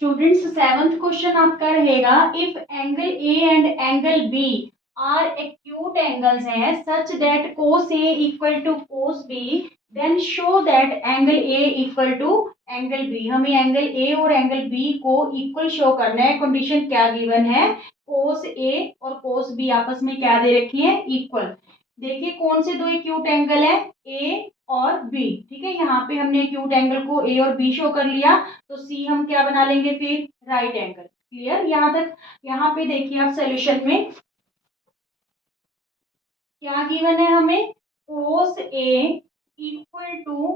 Students seventh question आपका रहेगा, if angle A and angle B are acute angles हैं such that cos A equal to cos B then show that angle A equal to angle B. हमें angle A और angle B को equal show करना है। Condition क्या given है, cos ए और कोस B आपस में क्या दे रखी है, इक्वल। देखिए कौन से दो एक्यूट एंगल है, ए और बी। ठीक है, यहाँ पे हमने एक्यूट एंगल को ए और बी शो कर लिया, तो सी हम क्या बना लेंगे फिर, राइट एंगल। क्लियर यहाँ तक। यहाँ पे देखिए आप सोल्यूशन में क्या गिवन है हमें, कोस A equal to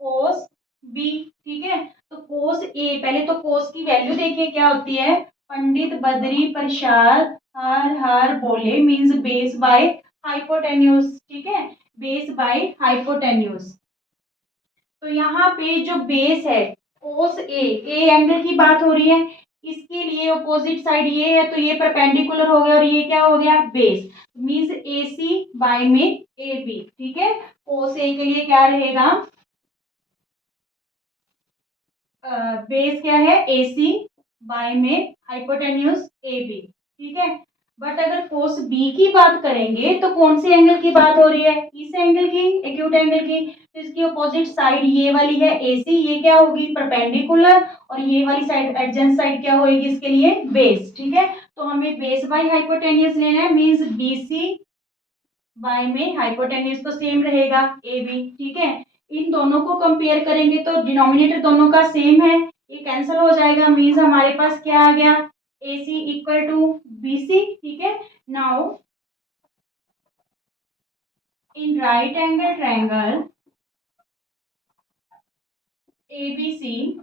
cos B. ठीक है, तो कोस ए, पहले तो कोस की वैल्यू देखिए क्या होती है, पंडित बद्री प्रसाद हर हर बोले मींस बेस बाय हाइपोटेन्यूज। ठीक है, बेस बाय हाइपोटेन्यूज। तो यहाँ पे जो बेस है कोस ए एंगल की बात हो रही है, इसके लिए ऑपोजिट साइड ये है, तो ये परपेंडिकुलर हो गया और ये क्या हो गया, बेस। मींस ए सी बाय में ए बी। ठीक है, कोस ए के लिए क्या रहेगा, बेस क्या है, ए सी बाय में हाइपोटेन्यूज ए बी। ठीक है, बट अगर कोस बी की बात करेंगे तो कौन से एंगल की बात हो रही है, इस एंगल की, एक्यूट एंगल की। तो इसकी अपोजिट साइड ये वाली है ए सी, ये क्या होगी, परपेंडिकुलर, और ये वाली साइड एडजेंट साइड क्या होगी इसके लिए, बेस। ठीक है, तो हमें बेस बाय हाइपोटेन्यूज लेना है, मींस बी सी बाय में हाइपोटेन्यूज तो सेम रहेगा ए बी। ठीक है, इन दोनों को कंपेयर करेंगे तो डिनोमिनेटर दोनों का सेम है, ये कैंसिल हो जाएगा, मींस हमारे पास क्या आ गया, A C equal to B C. ठीक है, now in right angle triangle A B C,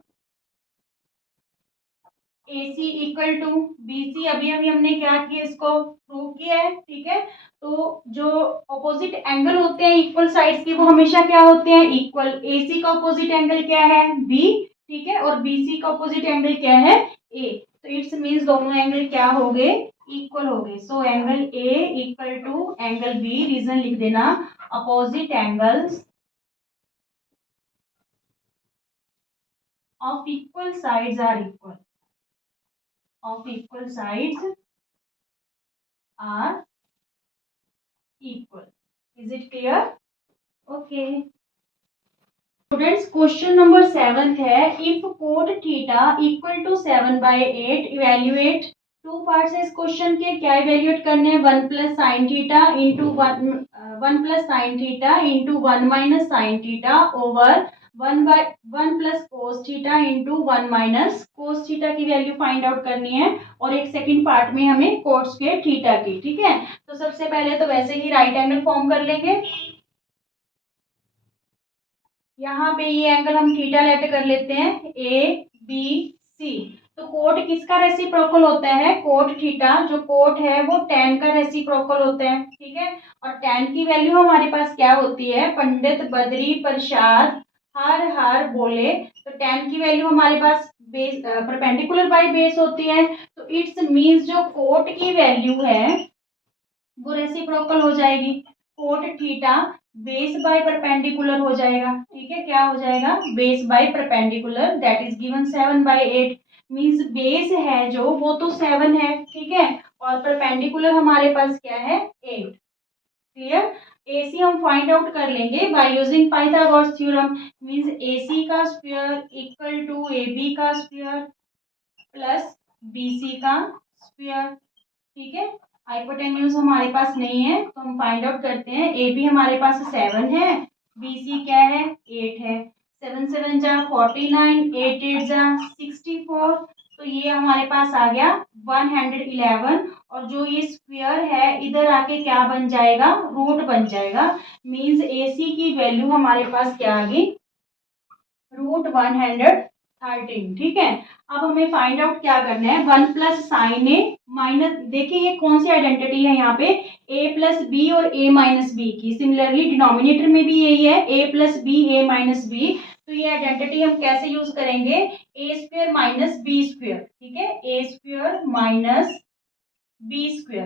A C equal to B C, अभी अभी हमने क्या किया, इसको प्रूव किया है। ठीक है, तो जो ऑपोजिट एंगल होते हैं इक्वल साइड्स के, वो हमेशा क्या होते हैं, इक्वल। ए सी का ऑपोजिट एंगल क्या है, बी। ठीक है, और बी सी का ऑपोजिट एंगल क्या है, ए। तो इट्स मीन्स दोनों एंगल क्या हो गए, इक्वल हो गए। So angle A equal to angle B, reason लिख देना, opposite angles of equal sides are equal, of equal sides are equal. Is it clear? Okay. Students, question number 7 है, if cot theta equal to 7/8 evaluate. Two parts है इस question के, क्या evaluate करने हैं, 1 plus sine theta into 1 minus sine theta over 1 plus cos theta into 1 minus cos theta की value find out करनी है, और एक सेकंड पार्ट में हमें कोट स्क्वायर थीटा की। ठीक है, तो सबसे पहले तो वैसे ही राइट एंगल फॉर्म कर लेंगे। यहाँ पे ये एंगल हम थीटा लेट कर लेते हैं, ए बी सी। तो कोट किसका रेसिप्रोकल होता है, कोट थीटा, जो कोट है वो tan का रेसिप्रोकल होता है। ठीक है, और tan की वैल्यू हमारे पास क्या होती है, पंडित बद्री प्रसाद हर हर बोले, तो tan की वैल्यू हमारे पास बेस परपेंडिकुलर बाय बेस होती है। तो इट्स मीन्स जो कोट की वैल्यू है वो रेसिप्रोकल हो जाएगी, cot theta base by perpendicular हो जाएगा। ठीक है, क्या हो जाएगा, base by perpendicular, that is given 7/8। Means base है जो वो तो 7 है। ठीक है, और परपेंडिकुलर हमारे पास क्या है, 8। क्लियर, AC हम फाइंड आउट कर लेंगे by using Pythagoras theorem. Means AC का स्क्वायर इक्वल टू AB का स्क्वायर प्लस BC का स्क्वायर। ठीक है, हाइपोटेन्यूज हमारे पास नहीं है, तो हम फाइंड आउट करते हैं। ए बी हमारे पास 7 है, बी सी क्या है, 8 है। 7 7 जा 49, 8 8 जा 64, तो ये हमारे पास आ गया 111। और जो ये स्क्वायर है इधर आके क्या बन जाएगा, रूट बन जाएगा। मींस ए सी की वैल्यू हमारे पास क्या आ गई, √113। ठीक है, अब हमें फाइंड आउट क्या करना है, 1 प्लस साइन ए माइनस, देखिए ये कौन सी आइडेंटिटी है यहाँ पे, a प्लस बी और a माइनस बी की। सिमिलरली डिनोमिनेटर में भी यही है, a plus B a minus B. तो ये आइडेंटिटी हम कैसे यूज करेंगे, A square minus B square. ठीक है, A square minus B square,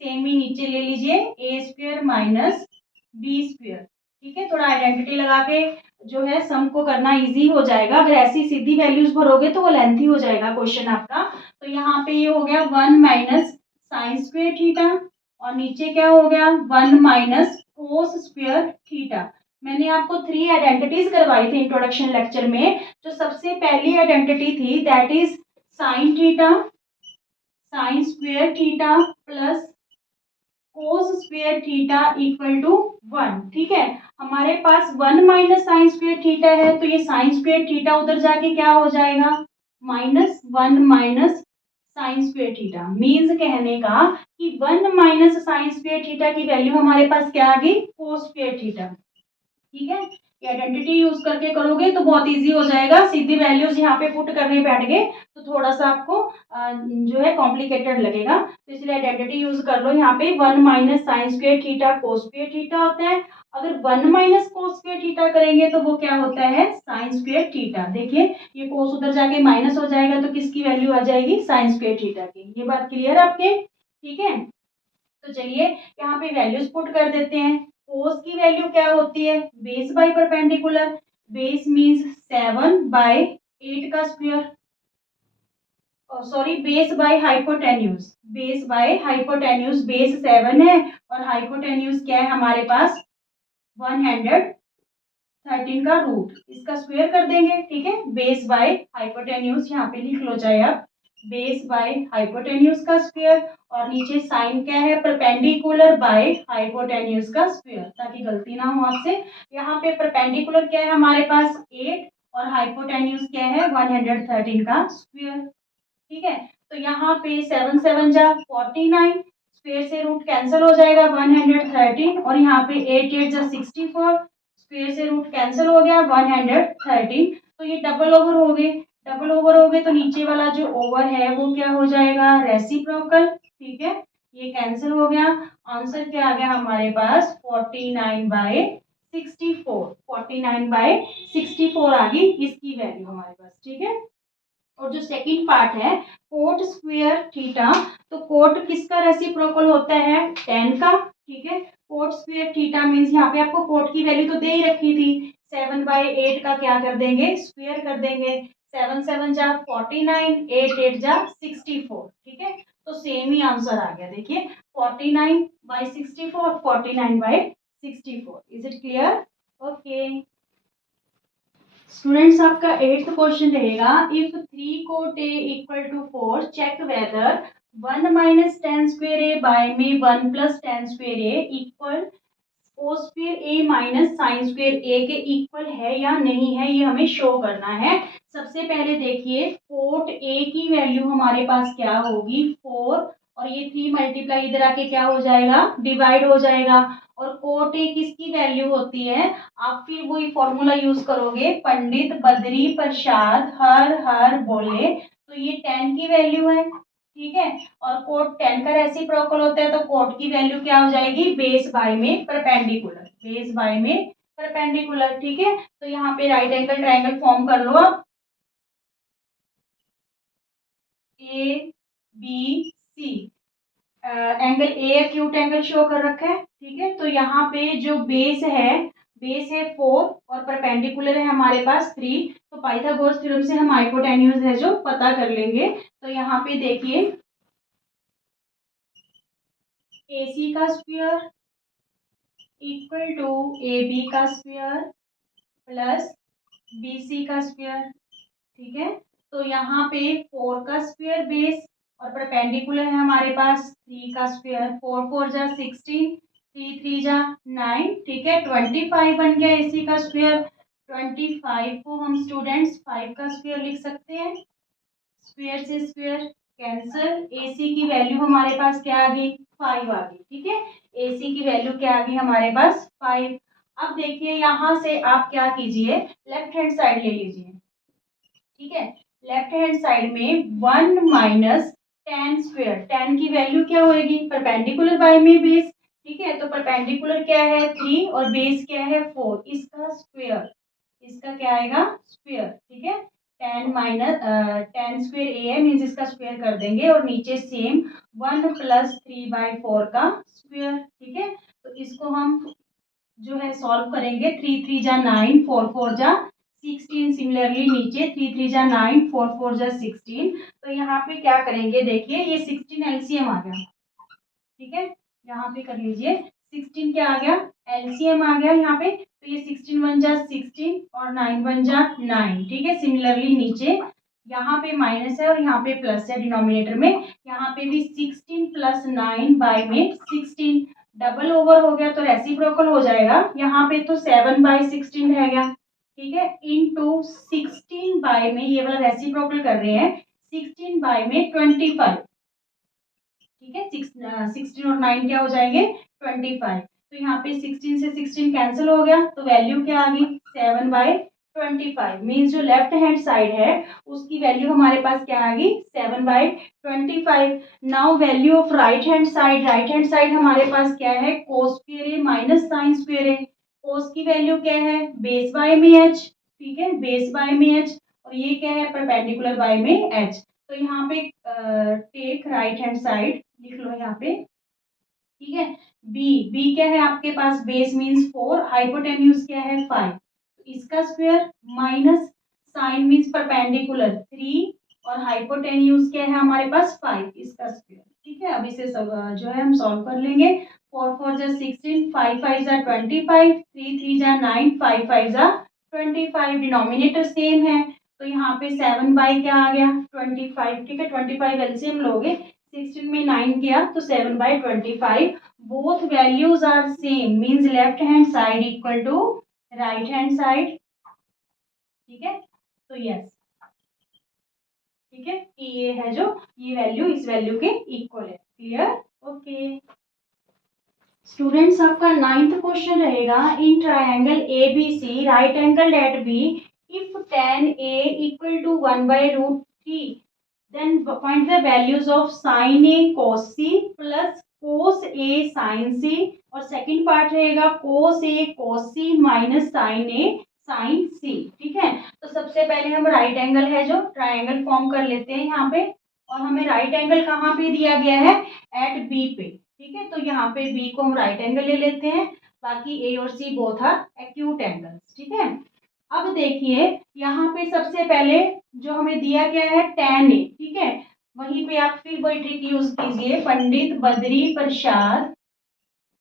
same ही नीचे ले लीजिए, A square minus B square. ठीक है, थोड़ा आइडेंटिटी लगा के जो है सम को करना इजी हो जाएगा। अगर ऐसी सीधी वैल्यूज भरोगे तो वो लेंथी हो जाएगा क्वेश्चन आपका। तो यहाँ पे ये हो गया 1 माइनस साइन स्क्वेयर थीटा, और नीचे क्या हो गया 1 माइनस कोस स्क्वेयर थीटा। मैंने आपको 3 आइडेंटिटीज करवाई थी इंट्रोडक्शन लेक्चर में। जो सबसे पहली आइडेंटिटी थी that is sine theta, sine square theta plus cos square theta equal to 1। ठीक है, हमारे पास 1 माइनस साइन स्क्वेयर थीटा है, तो ये साइन स्क्वेयर थीटा उधर जाके क्या हो जाएगा -1 minus sine square theta. Means कहने का कि 1 माइनस साइन स्क्वेयर थीटा की वैल्यू हमारे पास क्या आ गई कोस स्क्वेयर थीटा। ठीक है, ये आइडेंटिटी यूज करके करोगे तो बहुत इजी हो जाएगा। सीधी वैल्यूज यहाँ पे पुट करने बैठ गए तो थोड़ा सा आपको जो है कॉम्प्लिकेटेड लगेगा, तो इसलिए आइडेंटिटी यूज कर लो। यहाँ पे 1 minus sine square theta cos square theta होता है। अगर 1 माइनस कोस स्क्वेयर थीटा करेंगे तो वो क्या होता है साइन स्क्वेयर थीटा। देखिए ये कोस उधर जाके माइनस हो जाएगा तो किसकी वैल्यू आ जाएगी साइन स्क्वेयर थीटा की। ये बात क्लियर है आपके? ठीक है, तो चलिए यहाँ पे वैल्यूज पुट कर देते हैं। कोस की वैल्यू क्या होती है base by perpendicular. Base means 7/8 का square, sorry base by hypotenuse. Base by hypotenuse, base 7 है और हाइपोटेन्यूज क्या है हमारे पास 113 का रूट, इसका स्क्वायर कर देंगे। ठीक है, बेस बाय हाइपोटेन्यूज यहाँ पे लिख लो चाहे आप, बेस बाय हाइपोटेन्यूज का स्क्वायर, और नीचे साइन क्या है परपेंडिकुलर बाय हाइपोटेन्यूज का स्क्वायर, ताकि गलती ना हो आपसे। यहाँ पे परपेंडिकुलर क्या है हमारे पास 8 और हाइपोटेन्यूज क्या है 113 का स्क्वायर। ठीक है, तो यहाँ पे 7 7 जा 49, स्क्वायर से रूट कैंसिल हो जाएगा 113, और यहाँ पे 8 8 जा 64, स्क्वायर से रूट कैंसिल हो गया 113। तो ये डबल ओवर हो गए, डबल ओवर हो गए तो नीचे वाला जो ओवर है वो क्या हो जाएगा रेसिप्रोकल। ठीक है, ये कैंसिल हो गया। आंसर क्या आ गया हमारे पास 49/64, 49/64 आ गई इसकी वैल्यू हमारे पास। ठीक है, और जो सेकंड पार्ट है कोट स्क्वायर थीटा, तो कोट किसका रेसिप्रोकल होता है tan का। ठीक है, कोट स्क्वायर थीटा मींस यहाँ पे आपको कोट की वैल्यू तो दे ही रखी थी, 7/8 का क्या कर देंगे स्क्वायर कर देंगे। 7 7 जा 49, 8 8 जा 64। ठीक है, तो सेम ही आंसर आ गया। देखिए 49/64, 49/64। Is it clear? Okay students, आपका 8th क्वेश्चन रहेगा if 3 cot a equal to 4 check whether 1 minus tan square a by में 1 plus tan square a equal cos square a minus sine square a के equal है या नहीं है, ये हमें शो करना है। सबसे पहले देखिए कोट ए की वैल्यू हमारे पास क्या होगी 4, और ये 3 मल्टीप्लाई इधर आके क्या हो जाएगा डिवाइड हो जाएगा। और कोट ए किसकी वैल्यू होती है, आप फिर वही फॉर्मूला यूज करोगे पंडित बद्री प्रसाद हर हर बोले, तो ये 10 की वैल्यू है। ठीक है, और कोट 10 का रेसिप्रोकल होता है तो कोट की वैल्यू क्या हो जाएगी बेस बाय में परपेंडिकुलर, बेस बाय में परपेंडिकुलर। ठीक है, तो यहाँ पे राइट एंगल ट्रायंगल फॉर्म कर लो आप, A B C. Angle A acute angle show कर रखा है। ठीक है, तो यहाँ पे जो बेस है 4 और परपेंडिकुलर है हमारे पास 3, तो पाइथागोरस थ्योरम से हम हाइपोटेन्यूज है जो पता कर लेंगे। तो यहाँ पे देखिए AC का स्क्वायर इक्वल टू AB का स्क्वायर प्लस BC का स्क्वायर। ठीक है, तो यहाँ पे 4 का स्क्वायर बेस और परपेंडिकुलर है हमारे पास 3 का स्क्वायर, 4 4 जा 16, 3 3 जा 9। ठीक है, 25 बन गया AC का स्क्वायर। 25 को हम स्टूडेंट्स 5 का स्क्वायर लिख सकते हैं, स्क्वायर से स्क्वायर कैंसल, AC की वैल्यू हमारे पास क्या आ गई 5 आ गई। ठीक है, AC की वैल्यू क्या आ गई हमारे पास 5। अब देखिए यहाँ से आप क्या कीजिए लेफ्ट हैंड साइड ले लीजिए। ठीक है, लेफ्ट हैंड साइड में 1 माइनस टेन स्क्वेयर, टेन की वैल्यू क्या होगी परपेंडिकुलर बाय में बेस। ठीक है, तो परपेंडिकुलर क्या है 3 और बेस क्या है 4, इसका स्क्वेयर, इसका क्या आएगा स्क्वेयर। ठीक है, टेन माइनस टेन स्क्वेयर ए है मीन्स इसका स्क्वेयर कर देंगे, और नीचे सेम 1 प्लस 3/4 का स्क्वेयर। ठीक है, तो इसको हम जो है सॉल्व करेंगे। 3 3 जा 9, 4 4 जा 16। सिमिलरली नीचे 3 3 जा 9, 4 4 जा 16। तो यहाँ पे क्या करेंगे, देखिए ये 16 एलसीएम आ गया, ठीक है। यहाँ पे कर लीजिए 16 क्या आ गया, एलसीएम आ गया यहाँ पे। तो ये 16 1 जा 16 और 9 1 जा 9, ठीक है। सिमिलरली नीचे यहाँ पे माइनस है और यहाँ पे प्लस है डिनोमिनेटर में। यहाँ पे भी 16 प्लस 9 बाय में 16 डबल ओवर हो गया तो रेसिप्रोकल हो जाएगा। यहाँ पे तो 7 बाय 16 रह गया, ठीक है। इनटू 16 बाय में, ये वाला रेसिप्रोकल कर रहे हैं, 16 बाय में 25, ठीक है। 16 और 9 क्या हो जाएंगे, 25। तो यहाँ पे 16 से 16 कैंसिल हो गया तो वैल्यू क्या आ गई, 7 बाय 25। मीन्स जो लेफ्ट हैंड साइड है उसकी वैल्यू हमारे पास क्या आ गई, 7 by 25। Now value of right hand side, right hand side हमारे पास क्या है, कोस स्क्वायर है माइनस साइन स्क्वायर है। कोस की वैल्यू क्या है, बेस बाय में एच, ठीक है, बेस बाय में एच। और ये क्या है, परपेंडिकुलर बाय में एच। तो यहाँ पे टेक राइट हैंड साइड लिख लो यहाँ पे, ठीक है। बी, बी क्या है आपके पास, बेस मीन्स 4, हाइपोटेन्यूज क्या है 5, तो इसका square minus sine means perpendicular 3 और हाइपोटेन्यूज क्या है हमारे पास 5, इसका स्क्वायर, ठीक है। अब इसे सब जो है हम सॉल्व कर लेंगे। 4 4 जा 16, 5 5 जा 25, 3 3 जा 9, 5 5 जा 25। डिनोमिनेटर सेम है तो यहाँ पे 7 बाई क्या आ गया, 25, ठीक है। 25 एलसीएम लोगे, 16 में 9 किया तो 7 by 25। Both values are same, means left hand side equal to right hand side, ठीक है। तो यस, ठीक है, कि ये है जो ये वैल्यू इस वैल्यू के इक्वल है। Clear, okay. स्टूडेंट्स आपका 9th क्वेश्चन रहेगा, in triangle A B C right angle at B, if tan A equal to 1/√3, then find the values of sin A cos C plus cos A sin C। और second part रहेगा cos A cos C minus sin A sin C, ठीक है। तो सबसे पहले हम right angle है जो ट्रायंगल फॉर्म कर लेते हैं यहाँ पे। और हमें राइट एंगल कहाँ पे दिया गया है, एट बी पे, ठीक है। तो यहाँ पे बी को हम राइट एंगल ले लेते हैं, बाकी ए और C both are acute angles, ठीक है। अब देखिए यहाँ पे सबसे पहले जो हमें दिया गया है tan ए, ठीक है। वहीं पे आप फिर वही ट्रिक यूज कीजिए, पंडित बद्री प्रसाद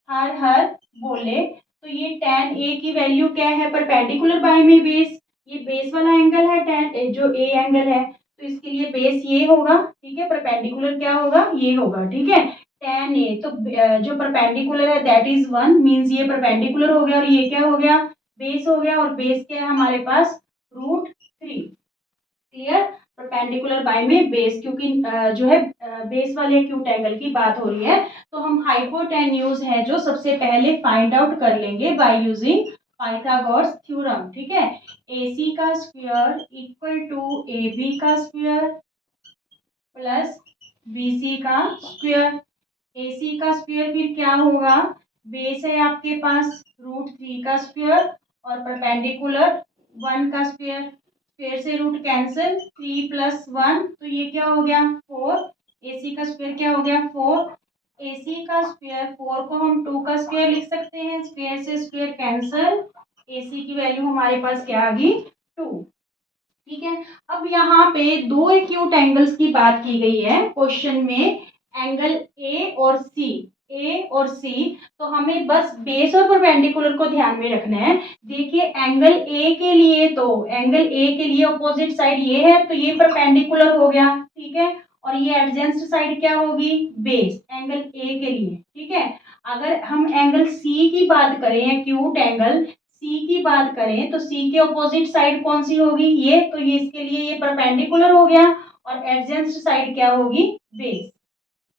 हर हर बोले। तो ये tan ए की वैल्यू क्या है, परपेंडिकुलर बाय में बेस, ये बेस वाला एंगल है tan जो ए एंगल है, तो इसके लिए बेस ये होगा, ठीक है। परपेंडिकुलर क्या होगा, ये होगा, ठीक है। tan ए तो जो परपेंडिकुलर है दैट इज 1, मीन्स ये परपेंडिकुलर हो गया और ये क्या हो गया, बेस हो गया। और बेस क्या है हमारे पास, √3। क्लियर, परपेंडिकुलर बाय में बेस, क्योंकि जो है बेस वाले एक्यूट एंगल की बात हो रही है। तो हम हाइपोटेन्यूज है जो सबसे पहले फाइंड आउट कर लेंगे बाय यूजिंग पाइथागोरस थ्योरम, ठीक है। AC का स्क्वायर इक्वल टू AB का स्क्वायर प्लस BC का स्क्वायर। AC का स्क्वायर फिर क्या होगा, बेस है आपके पास √3 का स्क्वायर और परपेंडिकुलर 1 का स्क्वायर। स्क्वायर से रूट कैंसिल, 3 + 1 तो ये क्या हो गया 4। AC का स्क्वायर क्या हो गया 4। AC का स्क्वायर 4 को हम 2 का स्क्वायर लिख सकते हैं, स्क्वायर से स्क्वायर कैंसिल, AC की वैल्यू हमारे पास क्या आ गई 2, ठीक है। अब यहाँ पे दो एक्यूट एंगल्स की बात की गई है क्वेश्चन में, एंगल ए और सी, ए और सी। तो हमें बस बेस और परपेंडिकुलर को ध्यान में रखना है। देखिए एंगल ए के लिए, तो एंगल ए के लिए अपोजिट साइड ये है तो ये परपेंडिकुलर हो गया, ठीक है। और ये एडजेंस्ट साइड क्या होगी, बेस, एंगल ए के लिए, ठीक है। अगर हम एंगल सी की बात करें, एक्यूट एंगल सी की बात करें, तो सी के ऑपोजिट साइड कौन सी होगी, ये, तो ये इसके लिए ये परपेंडिकुलर हो गया और एडजेंस्ट साइड क्या होगी, बेस।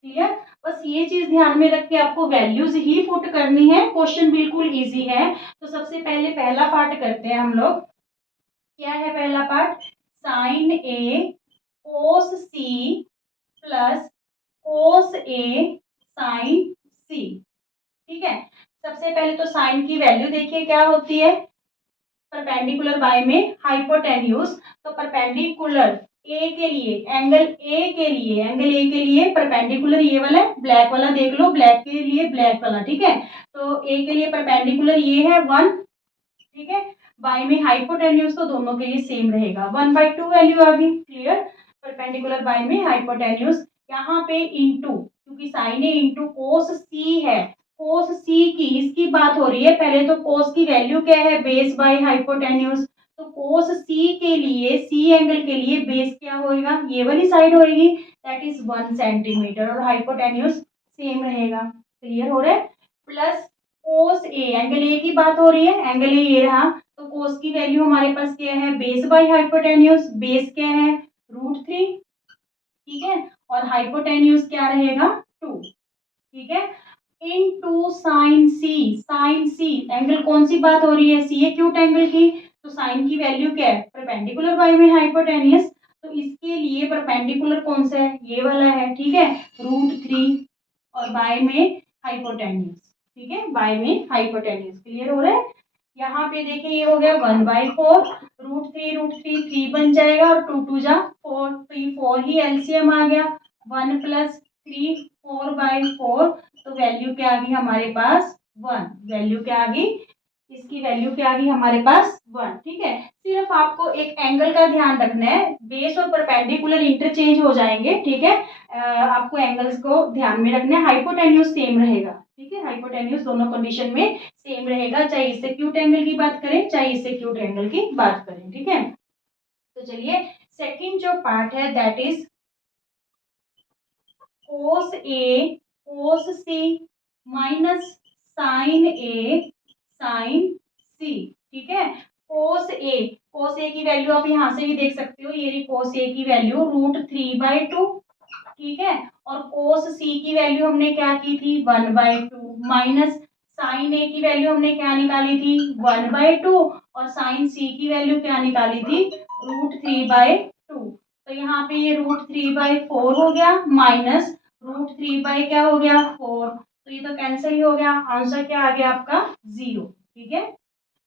क्लियर, बस ये चीज ध्यान में रख के आपको वैल्यूज ही पुट करनी है, क्वेश्चन बिल्कुल इजी है। तो सबसे पहले पहला पार्ट करते हैं हम लोग। क्या है पहला पार्ट, साइन ए कोस सी प्लस कोस ए साइन सी, ठीक है। सबसे पहले तो साइन की वैल्यू देखिए क्या होती है, परपेंडिकुलर बाय में हाइपोटेन्यूज। तो परपेंडिकुलर ए के लिए, एंगल ए के लिए परपेंडिकुलर ये वाला ब्लैक वाला देख लो, ब्लैक के लिए ब्लैक वाला, ठीक है। तो ए के लिए परपेंडिकुलर ये है 1, ठीक है। बाय में हाइपोटेन्यूज तो दोनों के लिए सेम रहेगा, 1/2 वैल्यू आ गई, क्लियर। परपेंडिकुलर बाय में हाइपोटेन्यूज, यहाँ पे इंटू, क्योंकि साइन ए इंटू कोस सी है, कोस सी की इसकी बात हो रही है। पहले तो कोस की वैल्यू क्या है, बेस बाय हाइपोटेन्यूज। तो कोस सी के लिए, सी एंगल के लिए बेस क्या होएगा, ये वाली साइड होएगी, दैट इज 1 सेंटीमीटर, और हाइपोटेन्यूज सेम रहेगा, क्लियर हो रहा है। Plus cos A, angle A की बात हो रही है, एंगल ए ये रहा, तो कोस की वैल्यू हमारे पास क्या है, बेस बाय हाइपोटेन्यूज, बेस क्या है √3, ठीक है। और हाइपोटेन्यूज क्या रहेगा 2, ठीक है। इनटू साइन सी, साइन सी एंगल कौन सी बात हो रही है, सी एक्यूट एंगल की, तो साइन की वैल्यू क्या है, परपेंडिकुलर बाय में हाइपोटेन्यूज, तो इसके लिए परपेंडिकुलर कौन सा है, ये वाला है, ठीक है, √3, और बाय में हाइपोटेन्यूज, ठीक है, बाय में हाइपोटेन्यूज, क्लियर हो रहा है। यहाँ पे देखिए ये हो गया 1/4, √3 3 बन जाएगा, और 2 2 जा 4, तो ये 4 ही एलसीएम आ गया, 1 + 3 4/4, तो वैल्यू क्या आ गई हमारे पास 1, वैल्यू क्या आ गई, इसकी वैल्यू क्या आ गई हमारे पास 1, ठीक है। सिर्फ आपको एक एंगल का ध्यान रखना है, बेस और परपेंडिकुलर इंटरचेंज हो जाएंगे, ठीक है। आपको एंगल्स को ध्यान में रखना है, हाइपोटेन्यूज सेम रहेगा, ठीक है, हाइपोटेन्यूज दोनों कंडीशन में सेम रहेगा, चाहे इससे एक्यूट एंगल की बात करें, चाहे इससे एक्यूट एंगल की बात करें, ठीक है। तो चलिए सेकंड जो पार्ट है that is cos A cos C minus sine A sine C, ठीक है। कोस ए की वैल्यू आप यहाँ से भी देख सकते हो, ये रही कोस ए की वैल्यू √3/2, ठीक है। और कोस सी की वैल्यू हमने क्या की थी 1/2, माइनस साइन ए की वैल्यू हमने क्या निकाली थी 1/2, और साइन सी की वैल्यू क्या निकाली थी √3/2। तो यहाँ पे ये √3/4 हो गया, माइनस √3 क्या हो गया 4, तो ये तो कैंसिल ही हो गया, आंसर क्या आ गया आपका 0, ठीक है।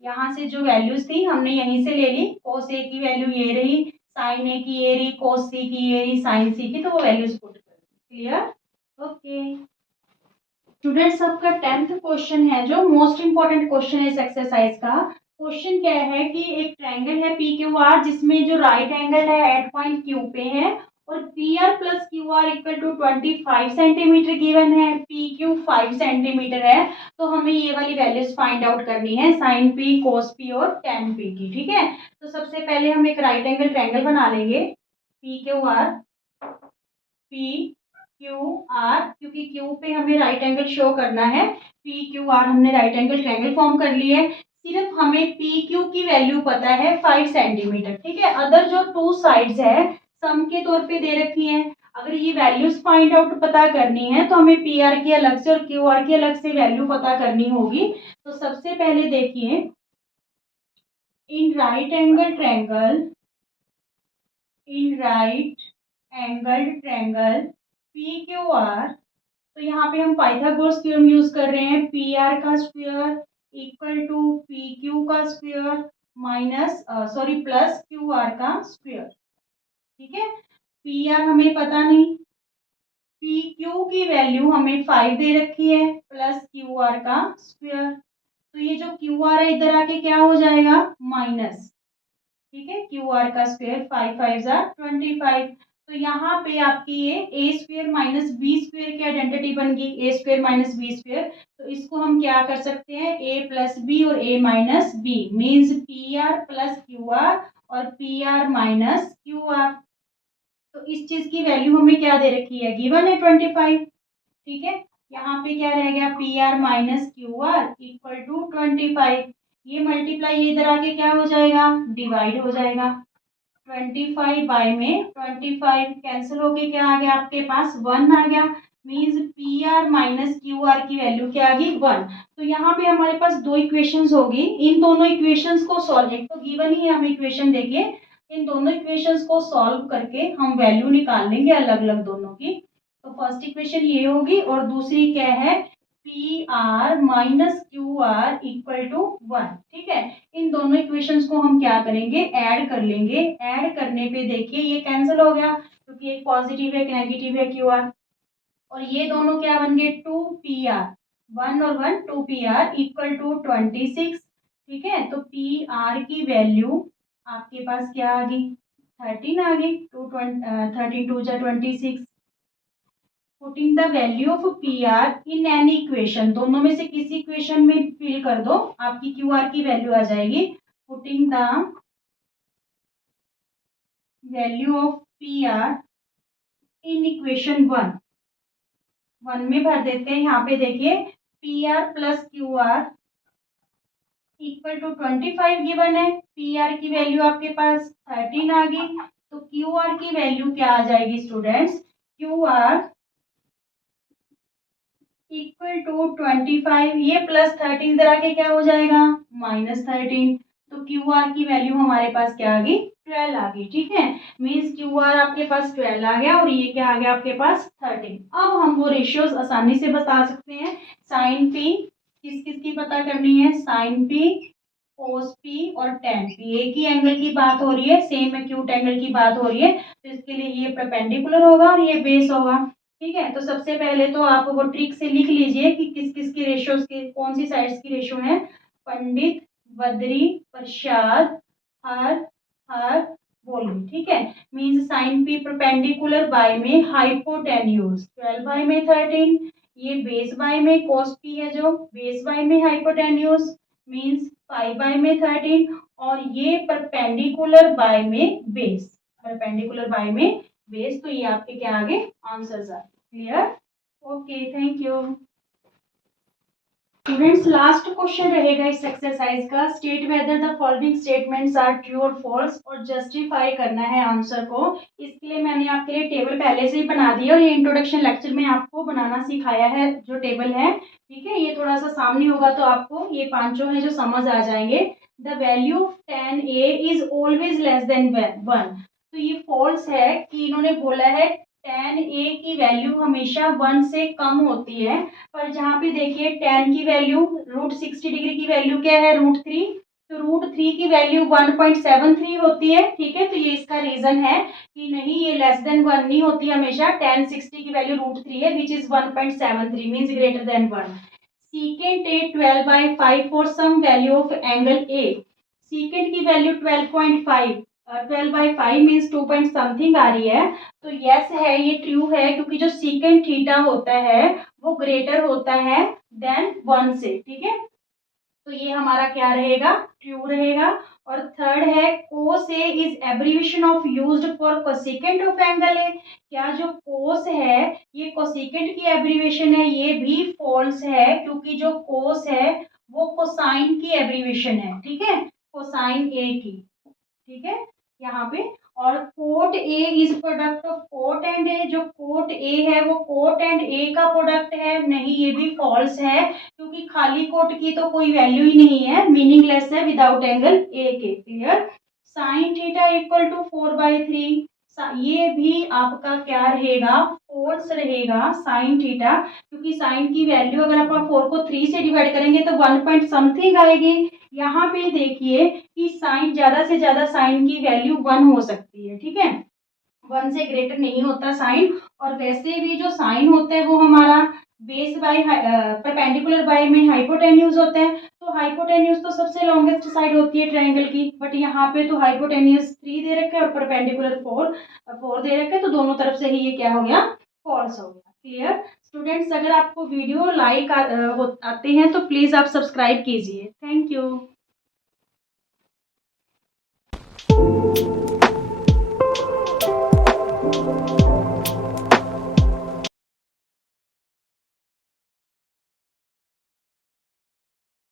यहाँ से जो वैल्यूज थी हमने यहीं से ले ली, कोस ए की वैल्यू ये रही, साइन ए की ये रही, कोस सी की ये रही, साइन सी की, तो वो वैल्यूज पुट कर दी, क्लियर, ओके। स्टूडेंट्स आपका 10th क्वेश्चन है जो मोस्ट इंपॉर्टेंट क्वेश्चन है इस एक्सरसाइज का। क्वेश्चन क्या है कि एक ट्रायंगल है पी क्यू आर, जिसमें जो राइट एंगल है एट पॉइंट क्यू पे है, और P R plus Q R equal to 25 centimetre given है, पी क्यू 5 सेंटीमीटर है। तो हमें ये वाली वैल्यूज फाइंड आउट करनी है, साइन पी, कोस पी और टेन पी की, ठीक है। तो सबसे पहले हम एक राइट एंगल ट्रायंगल बना लेंगे, P Q R, P Q R, क्योंकि क्यू पे हमें राइट एंगल शो करना है, पी क्यू आर हमने राइट एंगल ट्रायंगल फॉर्म कर लिए है। सिर्फ हमें पी क्यू की वैल्यू पता है 5 सेंटीमीटर, ठीक है। अदर जो 2 साइड्स है सम के तौर पे दे रखी हैं, अगर ये वैल्यूज फाइंड आउट पता करनी है तो हमें पी आर की अलग से और क्यू आर की अलग से वैल्यू पता करनी होगी। तो सबसे पहले देखिए, इन right angle triangle P Q R, तो यहाँ पे हम पाइथागोरस थ्योरम यूज कर रहे हैं, पी आर का square equal to P Q का square minus plus Q R का स्क्वायर, ठीक है। पी आर हमें पता नहीं, पी क्यू की वैल्यू हमें 5 दे रखी है, प्लस क्यू आर का स्क्वायर, तो ये जो क्यू आर है इधर आके क्या हो जाएगा माइनस, ठीक है, क्यू आर का स्क्वायर 5 5 जा 25। तो यहाँ पे आपकी ये ए स्क्वायर माइनस बी स्क्वायर की आइडेंटिटी बन गई, ए स्क्वायर माइनस बी स्क्वायर, तो इसको हम क्या कर सकते हैं, ए प्लस बी और A minus B, means P R plus Q R और P R minus Q R. तो इस चीज की वैल्यू हमें क्या दे रखी है, गिवन है 25, ठीक है। यहाँ पे क्या रह गया, P R minus Q R equal to 25, ये मल्टीप्लाई इधर आके क्या हो जाएगा, डिवाइड हो जाएगा, 25 बाय में 25 कैंसिल होके क्या आ गया आपके पास 1 आ गया, means P R minus Q R की वैल्यू क्या आ गई 1। तो यहाँ पे हमारे पास दो इक्वेशंस होगी, इन दोनों इक्वेशंस को सॉल्व, एक तो गिवन ही हम इक्वेशन देके इन दोनों इक्वेशंस को सॉल्व करके हम वैल्यू निकाल लेंगे अलग अलग दोनों की। तो फर्स्ट इक्वेशन ये होगी और दूसरी क्या है, P R minus Q R equal to 1। ठीक है, इन दोनों इक्वेशंस को हम क्या करेंगे, ऐड कर लेंगे। ऐड करने पे देखिए ये कैंसिल हो गया क्योंकि एक पॉजिटिव है एक नेगेटिव है क्यू आर, और ये दोनों क्या बन गए, 2 PR, 1 और 1 2 PR इक्वल टू 26। ठीक है, तो पी आर की वैल्यू आपके पास क्या आ गई, 13 आ गई। 13 2 जा 26। Putting the value of P R in any equation, दोनों में से किसी इक्वेशन में फिल कर दो, आपकी क्यू आर की वैल्यू आ जाएगी। Putting the value of P R in equation 1 में भर देते हैं। यहाँ पे देखिए P R plus Q R equal to 25 given है। पी आर की वैल्यू आपके पास 13 आ गई, तो क्यू आर की वैल्यू क्या आ जाएगी students, Q R equal to 25, ये प्लस 13 इधर आके क्या हो जाएगा, -13। तो क्यू आर की वैल्यू हमारे पास क्या आ गई, 12 आ गई। ठीक है, मीन्स क्यू आर आपके पास 12 आ गया और ये क्या आ गया आपके पास 13। अब हम वो रेशियोज आसानी से बता सकते हैं। साइन पी किस किस की पता करनी है, साइन पी, कोस पी और टेन पी, एक ही एंगल की बात हो रही है, सेम एक्यूट एंगल की बात हो रही है, तो इसके लिए ये परपेंडिकुलर होगा और ये बेस होगा। ठीक है, तो सबसे पहले तो आप वो ट्रिक से लिख लीजिए कि किस किस की रेशियोज की, कौन सी साइड्स की रेशियो है। पंडित, बद्री, प्रसाद, हर, हर, बोली। ठीक है, means sign P perpendicular by में हाइपोटेन्यूज 12 बाय में 13, ये बेस बाय में कोस पी है जो बेस बाय में हाइपोटेन्यूज मीन्स 5 बाय में 13, और ये परपेंडिकुलर बाय में बेस, परपेंडिकुलर बाय में बेस। तो ये आपके क्या आगे आंसर्स आए। Clear, okay, thank you students. Last question रहेगा इस एक्सरसाइज का, state whether the following statements are true और फॉल्स, और जस्टिफाई करना है आंसर को। इसके लिए मैंने आपके लिए टेबल पहले से ही बना दी है और ये इंट्रोडक्शन लेक्चर में आपको बनाना सिखाया है जो टेबल है। ठीक है, ये थोड़ा सा सामने होगा तो आपको ये पांचों है जो समझ आ जाएंगे। The value of 10A is always less than 1। तो ये फॉल्स है कि इन्होंने बोला है 10A की वैल्यू हमेशा 1 से कम होती है, पर जहाँ पे देखिए 10 की वैल्यू √60 की वैल्यू क्या है, √3, तो √3 की वैल्यू 1.73 होती है। ठीक है, तो ये इसका रीजन है कि नहीं, ये लेस देन 1 नहीं होती हमेशा, 1060 की वैल्यू √3 है which is 1.73 means greater than 1। Secant A 12/5 for some value of angle A, secant की वैल्यू 12.5, 12/5 मीन्स 2 पॉइंट समथिंग आ रही है, तो यस है, ये ट्रू है क्योंकि जो सीकेंट थीटा होता है वो ग्रेटर होता है देन 1 से। ठीक है, तो ये हमारा क्या रहेगा, ट्रू रहेगा। और थर्ड है cos A is abbreviation of used for cosecant of angle A, क्या जो कोस है ये कोसेकेंट की एब्रीविएशन है, ये भी फॉल्स है क्योंकि जो कोस है वो कोसाइन की एब्रीविएशन है। ठीक है, कोसाइन ए की। ठीक है, यहाँ पे। और cot A is product of cot and A, जो कोट ए है वो कोट एंड ए का प्रोडक्ट है, नहीं, ये भी फॉल्स है क्योंकि खाली कोट की तो कोई वैल्यू ही नहीं है, मीनिंगलेस है विदाउट एंगल ए के। Clear, sine theta equal to 4/3, ये भी आपका क्या रहेगा, फॉल्स रहेगा साइन थीटा, क्योंकि साइन की वैल्यू अगर आप 4 को 3 से डिवाइड करेंगे तो 1 पॉइंट समथिंग आएगी। यहाँ पे देखिए कि साइन ज्यादा से ज्यादा साइन की वैल्यू 1 हो सकती है। ठीक है, 1 से ग्रेटर नहीं होता साइन, और वैसे भी जो साइन होता है वो हमारा बेस बाय परपेंडिकुलर बाय में हाइपोटेन्यूज होता है, तो हाइपोटेन्यूज तो सबसे लॉन्गेस्ट साइड होती है ट्रायंगल की, बट यहाँ पे तो हाइपोटेन्यूज 3 दे रखा है और परपेंडिकुलर 4 दे रखा है, तो दोनों तरफ से ही ये क्या हो गया, फॉल्स हो गया। क्लियर स्टूडेंट्स, अगर आपको वीडियो लाइक आते हैं तो प्लीज आप सब्सक्राइब कीजिए। Thank you.